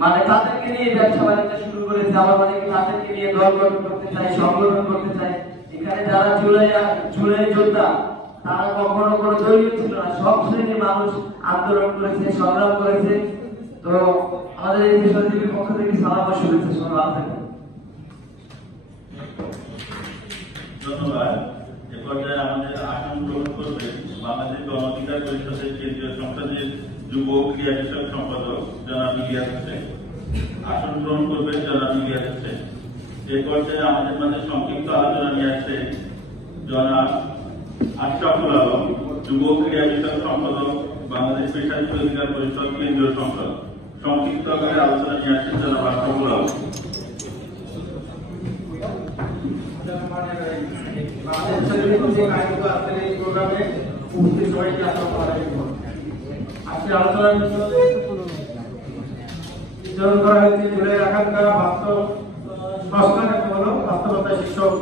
মানে তাদেরকে নিয়ে ব্যবসা বাণিজ্য শুরু করেছে, আবার অনেকে তাদেরকে নিয়ে দল গঠন করতে চায়, সংগঠন করতে চায়। এখানে যারা জুলাই যোদ্ধা তারা কখনো কোনো দলীয় ছিল না, সব শ্রেণীর মানুষ আন্দোলন করেছে, সংগ্রাম করেছে। তো আমাদের এই পেশাজীবীর পক্ষ থেকে সালাম ও শুভেচ্ছা শোনা থাকে। ধন্যবাদ। এ পর্যায়ে আমাদের আসন গ্রহণ করবেন বাংলাদেশ গণ অধিকার পরিষদের কেন্দ্রীয় সংসদের যুব ক্রীড়া বিষয়ক সম্পাদক জনাব ইলিয়াস হোসেন। আসন গ্রহণ করবেন জনাব ইলিয়াস হোসেন। এ পর্যায়ে আমাদের মাঝে সংক্ষিপ্ত আলোচনা নিয়ে আসছেন জনাব আশরাফুল আলম, যুব ক্রীড়া বিষয়ক সম্পাদক বাংলাদেশ পেশাজীবী অধিকার পরিষদ কেন্দ্রীয় সংসদ। সংক্ষিপ্ত আকারে আলোচনা নিয়ে আসছেন জনাব আশরাফুল আলম। আজকে আলোচনার বিতরণ করা হয়েছে জুলাই আকাঙ্ক্ষা বাস্তব সংস্কার এবং বাস্তবতা শীর্ষক